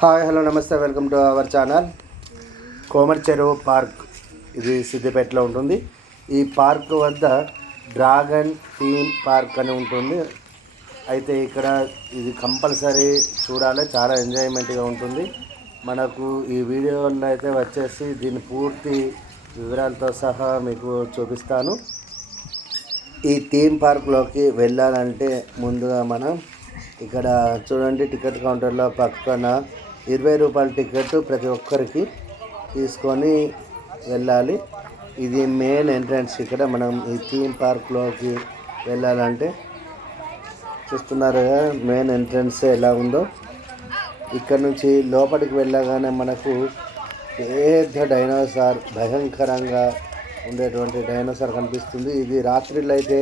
Hi hello నమస్తే welcome to our channel. Komati Cheruvu park ఇది సిద్దిపేటలో ఉంటుంది. ఈ పార్క్ వద్ద డ్రాగన్ థీమ్ పార్క్ అని ఉంటుంది. అయితే ఇక్కడ ఇది కంపల్సరీ చూడాలి చాలా ఎంజాయ్మెంట్గా ఉంటుంది. మనకు ఈ వీడియోలో అయితే వచ్చేసి దీని పూర్తి వివరాలతో సహా మీకు చూపిస్తాను. ఈ థీమ్ పార్క్లోకి వెళ్ళాలంటే ముందుగా మనం ఇక్కడ చూడండి టికెట్ కౌంటర్లో పక్కన ఇరవై రూపాయల టికెట్ ప్రతి ఒక్కరికి తీసుకొని వెళ్ళాలి. ఇది మెయిన్ ఎంట్రన్స్ ఇక్కడ మనం ఈ థీమ్ పార్క్లోకి వెళ్ళాలంటే చూస్తున్నారుగా మెయిన్ ఎంట్రన్స్ ఎలా ఉందో. ఇక్కడ నుంచి లోపలికి వెళ్ళగానే మనకు పెద్ద డైనోసార్ భయంకరంగా ఉండేటువంటి డైనోసార్ కనిపిస్తుంది. ఇది రాత్రిలో అయితే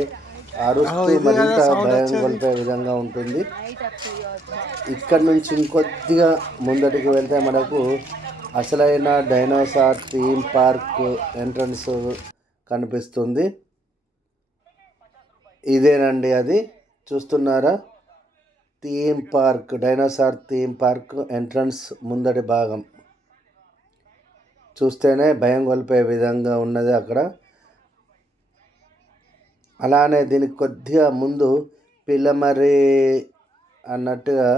అరుస్తూ మరింత భయం కొలిపే విధంగా ఉంటుంది. ఇక్కడ నుంచి ఇంకొద్దిగా ముందటికి వెళ్తే మనకు అసలైన డైనోసార్ థీమ్ పార్క్ ఎంట్రన్స్ కనిపిస్తుంది. ఇదేనండి అది. చూస్తున్నారా? Theme park dinosaur theme park entrance ముందటి భాగం. చూస్తేనే భయం కొలిపే విధంగా ఉన్నది అక్కడ. అలానే దీనికి కొద్దిగా ముందు పిల్లమర్రి అన్నట్టుగా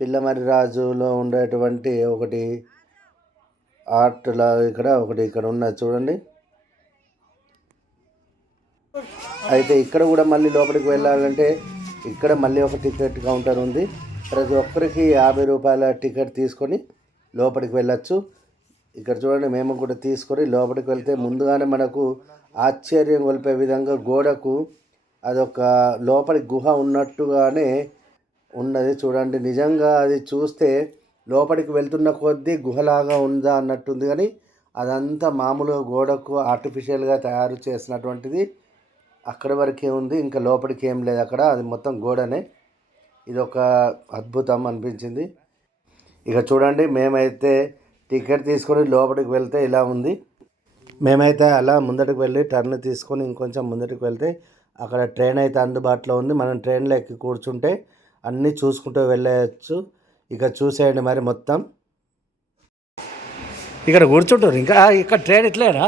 పిల్లమర్రి రాజులో ఉండేటువంటి ఒకటి ఆర్ట్లా ఇక్కడ ఒకటి ఇక్కడ ఉన్నది చూడండి. అయితే ఇక్కడ కూడా మళ్ళీ లోపలికి వెళ్ళాలంటే ఇక్కడ మళ్ళీ ఒక టికెట్ కౌంటర్ ఉంది. ప్రతి ఒక్కరికి యాభై రూపాయల టికెట్ తీసుకొని లోపలికి వెళ్ళచ్చు. ఇక్కడ చూడండి మేము కూడా తీసుకొని లోపలికి వెళ్తే ముందుగానే మనకు ఆశ్చర్యం కొలిపే విధంగా గోడకు అదొక లోపలి గుహ ఉన్నట్టుగానే ఉన్నది. చూడండి నిజంగా అది చూస్తే లోపలికి వెళ్తున్న కొద్దీ గుహలాగా ఉందా అన్నట్టుంది. కానీ అదంతా మామూలుగా గోడకు ఆర్టిఫిషియల్గా తయారు చేసినటువంటిది అక్కడి వరకే ఉంది. ఇంకా లోపలికి ఏం లేదు అక్కడ. అది మొత్తం గోడనే. ఇది ఒక అద్భుతం అనిపించింది. ఇక చూడండి మేమైతే టికెట్ తీసుకొని లోపలికి వెళ్తే ఇలా ఉంది. మేమైతే అలా ముందటికి వెళ్ళి టర్న్ తీసుకొని ఇంకొంచెం ముందటికి వెళ్తే అక్కడ ట్రైన్ అయితే అందుబాటులో ఉంది మనం ట్రైన్లో ఎక్కి కూర్చుంటే అన్నీ చూసుకుంటూ వెళ్ళవచ్చు ఇక చూసేయండి మరి మొత్తం ఇక్కడ కూర్చుంటారు ఇంకా ఇక్కడ ట్రైన్ ఇట్లేనా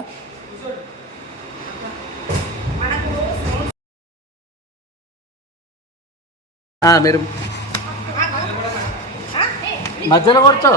మీరు మధ్యలో కూర్చో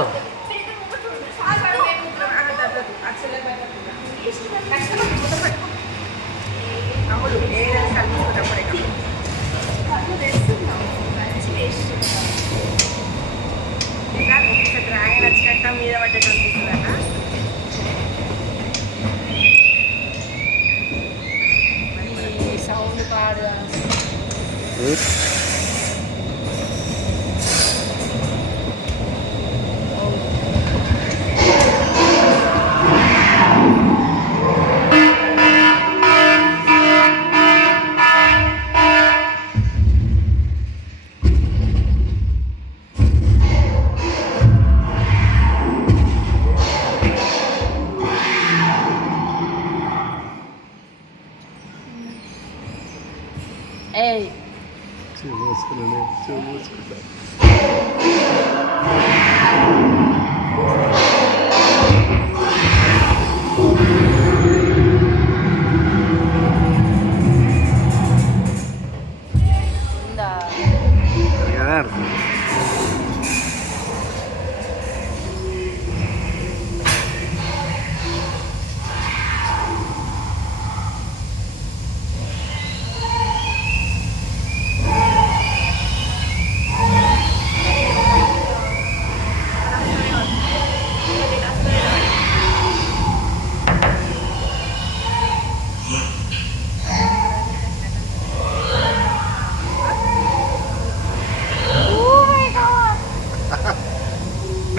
ఉందా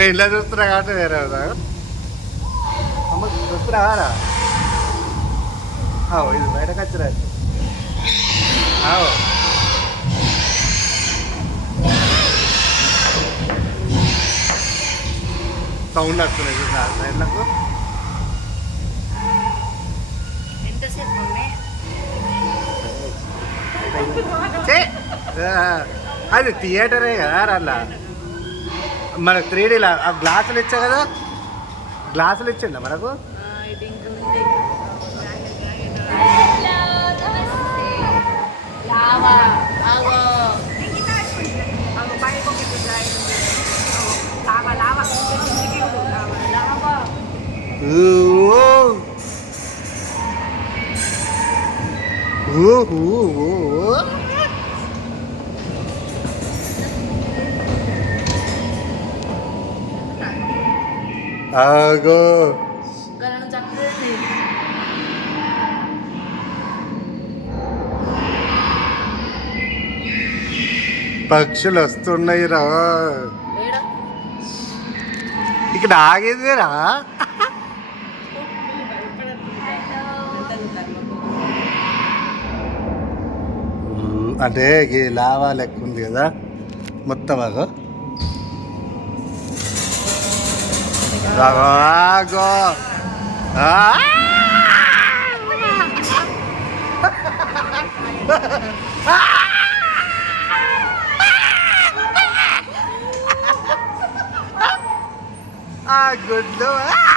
నేను ఇలా చూస్తున్నా కాబట్టి వేరే అమ్మ ఇది బయటకు వచ్చిరా. సౌండ్ వస్తున్నాయి చూసా సైడ్లకు అది థియేటరే కదా అలా. మనకు త్రీ డీలా గ్లాసులు ఇచ్చా కదా గ్లాసులు ఇచ్చిందా మనకు ఓ ఓ ఓ ఆగో. పక్షులు వస్తున్నాయి రా ఇక్కడ ఆగేది రా అంటే లావా లెక్క ఉంది కదా. మొత్తం ఆగో. ఆగో, ఆగో ఆ! ఆ గుడ్లు ఇటు పెట్టు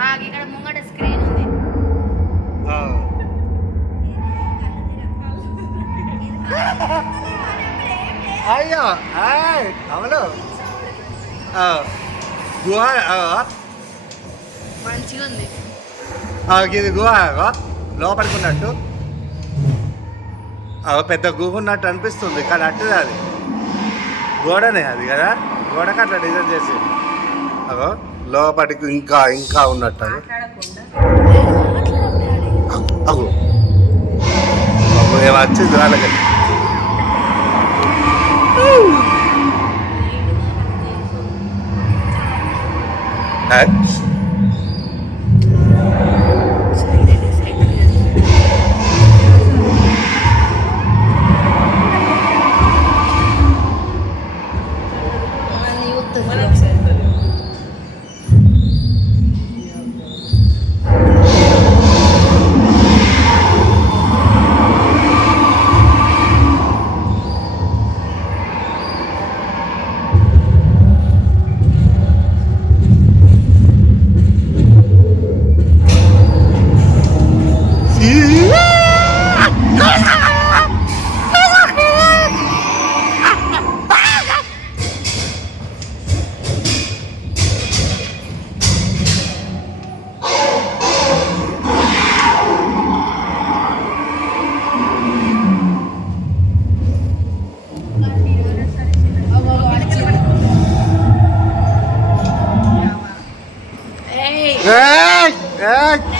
ఆ, ఇక్కడ ముంగట స్క్రీన్ ఉంది. అయ్యో ఆ, గుహ మంచిగా ఉంది. ఇది గుహ లోపలికి ఉన్నట్టు. పెద్ద గుహ ఉన్నట్టు అనిపిస్తుంది కానీ అట్టుది అది గోడనే అది కదా? గోడకి అట్లా డిజైన్ చేసి. అగో లోపలికి ఇంకా ఇంకా ఉన్నట్టు అది. అగో. అగో ఏమో వచ్చింది వాళ్ళకి?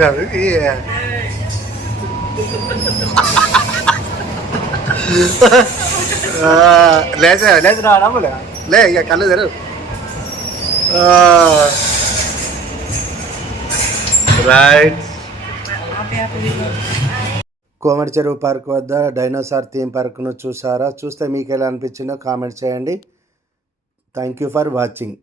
లోపలికి రా. ఏయ్! లేచా లే ఇక కళ్ళు తెరు రైట్. కోమటి చెరువు పార్క్ వద్ద డైనోసార్ థీమ్ పార్క్ను చూసారా? చూస్తే మీకు ఎలా అనిపించిందో కామెంట్ చేయండి. Thank you for watching.